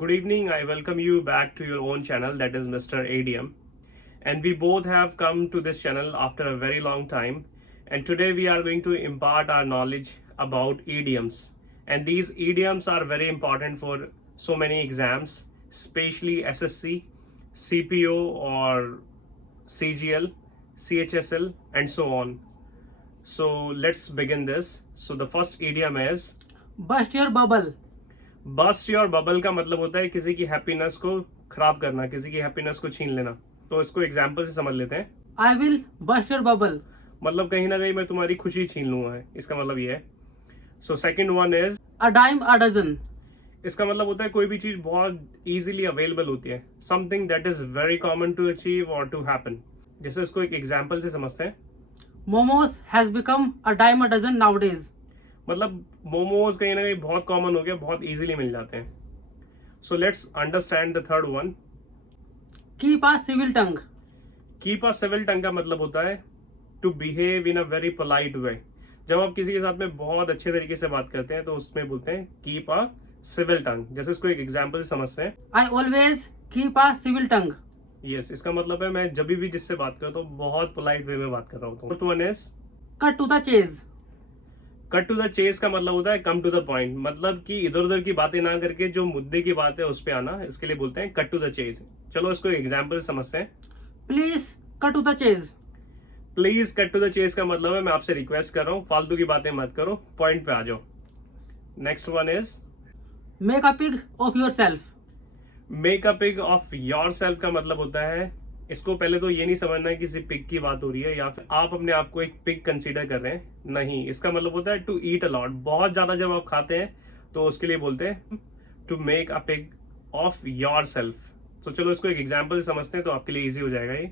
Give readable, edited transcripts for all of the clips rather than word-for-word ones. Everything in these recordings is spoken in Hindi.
Good evening. I welcome you back to your own channel, that is Mr. ADM. And we both have come to this channel after a very long time. And today we are going to impart our knowledge about idioms. And these idioms are very important for so many exams, especially SSC, CPO or CGL, CHSL, and so on. So let's begin this. So the first idiom is bust your bubble. Bust your bubble का मतलब होता है किसी की हैप्पीनेस को खराब करना, किसी की हैप्पीनेस को छीन लेना। तो इसको एग्जांपल से समझ लेते हैं। I will bust your bubble. मतलब कहीं ना कहीं मैं तुम्हारी खुशी छीन लूंगा, इसका मतलब ये है। So second one is a dime a dozen. इसका मतलब होता है कोई भी चीज बहुत इजीली अवेलेबल होती है, something that is very common to achieve और टू हैपन। जैसे इसको एक एग्जाम्पल से समझते हैं। Momos has become a dime a dozen nowadays. मतलब मोमोज कहीं ना कहीं बहुत कॉमन हो गया, बहुत इजीली मिल जाते हैं। So let's understand the third one. Keep a civil tongue. Keep a civil tongue का मतलब होता है to behave in a very polite way. जब आप किसी के साथ में बहुत अच्छे तरीके से बात करते हैं तो उसमें बोलते हैं कीप अ सिविल टंग। जैसे इसको एक एग्जांपल से समझते हैं। I always keep a civil tongue. Yes, इसका मतलब है मैं जब भी जिससे बात करता हूँ बहुत पोलाइट वे में बात कर रहा हूँ। Fourth one is cut to the chase. Cut to the chase का मतलब होता है कम टू द पॉइंट। मतलब कि इधर उधर की बातें ना करके जो मुद्दे की बात है उस पे आना, इसके लिए बोलते हैं कट टू द चेस। चलो इसको एग्जांपल से समझते हैं। Please cut to the chase. Please cut to the chase का मतलब है मैं आपसे रिक्वेस्ट कर रहा हूँ, फालतू की बातें मत करो, पॉइंट पे आ जाओ। Next one is make a pig of your self. Make a pig of your self का मतलब होता है, इसको पहले तो ये नहीं समझना है किसी पिग की बात हो रही है या फिर आप अपने आप को एक पिग कंसीडर कर रहे हैं। नहीं, इसका मतलब होता है टू ईट अ लॉट। बहुत ज्यादा जब आप खाते हैं तो उसके लिए बोलते हैं to make a pig of yourself. तो चलो इसको एक एग्जाम्पल से समझते हैं तो आपके लिए ईजी हो जाएगा ये।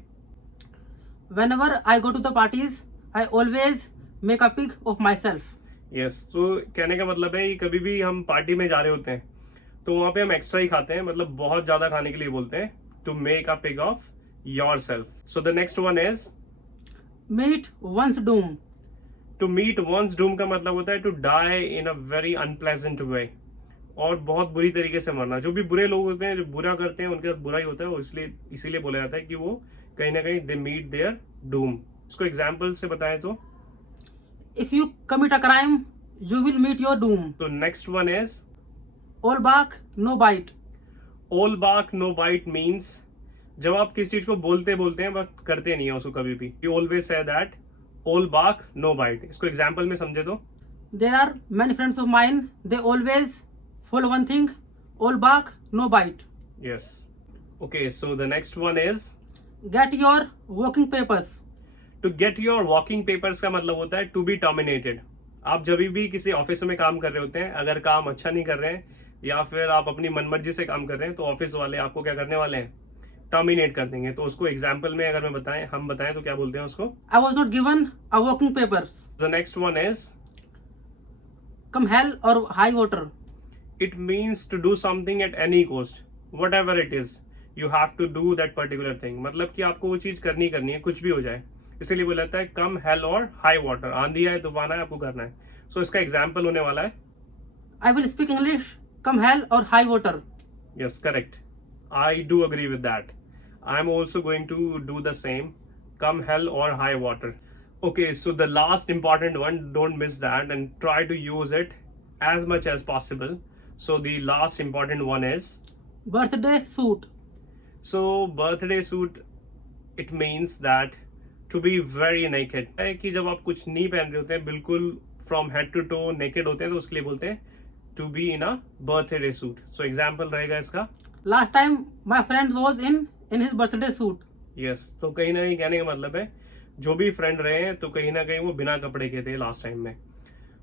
Whenever I go to the parties, I always make a pig of myself. Yes, तो कहने का मतलब है कि कभी भी हम पार्टी में जा रहे होते हैं तो वहां पे हम एक्स्ट्रा ही खाते हैं, मतलब बहुत ज्यादा खाने के लिए बोलते हैं to make a pig of yourself. So the next one is Meet one's doom. To meet one's doom का मतलब होता है to die in a very unpleasant way, और बहुत बुरी तरीके से मरना। जो भी बुरे लोग होते हैं, जो बुरा करते हैं, उनके साथ बुरा ही होता है, वो इसलिए इसीलिए बोला जाता है कि वो कहीं ना कहीं दे मीट देयर डूम। इसको एग्जाम्पल से बताएं तो If you commit a crime, you will meet your doom. Next one is All bark, no bite. All bark no bite means जब आप किसी चीज को बोलते हैं बट करते नहीं है उसको कभी भी। You always say that all bark no bite. इसको एग्जाम्पल में समझे तो There are many friends of mine. They always follow one thing. All bark, no bite. Yes. Okay, so the next one is Get your working papers. To get your working papers का मतलब होता है टू बी टर्मिनेटेड। आप जब भी किसी ऑफिस में काम कर रहे होते हैं, अगर काम अच्छा नहीं कर रहे हैं या फिर आप अपनी मनमर्जी से काम कर रहे हैं तो ऑफिस वाले आपको क्या करने वाले हैं, टर्मिनेट कर देंगे। तो उसको एग्जाम्पल में अगर हम बताएं तो क्या बोलते हैं उसको। I was not given a working papers. The next one is Come hell or high water. It means to do something at any cost, whatever it is you have to do that particular thing. मतलब कि आपको वो चीज करनी है, कुछ भी हो जाए। इसीलिए बोला जाता है कम हेल और हाई वाटर। आंधी है, तूफान है, आपको करना है। सो इसका एग्जाम्पल होने वाला है I will speak English. Come hell or high water. yes, correct, I do agree with that. I'm also going to do the same, come hell or high water. Okay, so the last important one, don't miss that and try to use it as much as possible. So the last important one is Birthday suit. so birthday suit. It means that to be very naked है कि जब आप कुछ नहीं पहन रहे होते हैं, बिल्कुल from head to toe naked होते हैं, तो उसके लिए बोलते हैं to be in a birthday suit. So example रहेगा इसका। Last time my friend was in his birthday suit. Yes, तो कहीं ना कहीं कहने का मतलब है जो भी फ्रेंड रहे हैं तो कहीं ना कहीं वो बिना कपड़े के थे लास्ट टाइम में।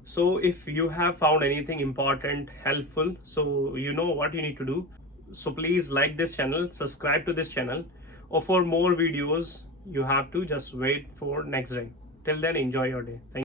So if you have found anything important helpful, so you know what you need to do. So please like this channel, subscribe to this channel, और for more videos you have to just wait for next day. Till then, enjoy your day. Thank you.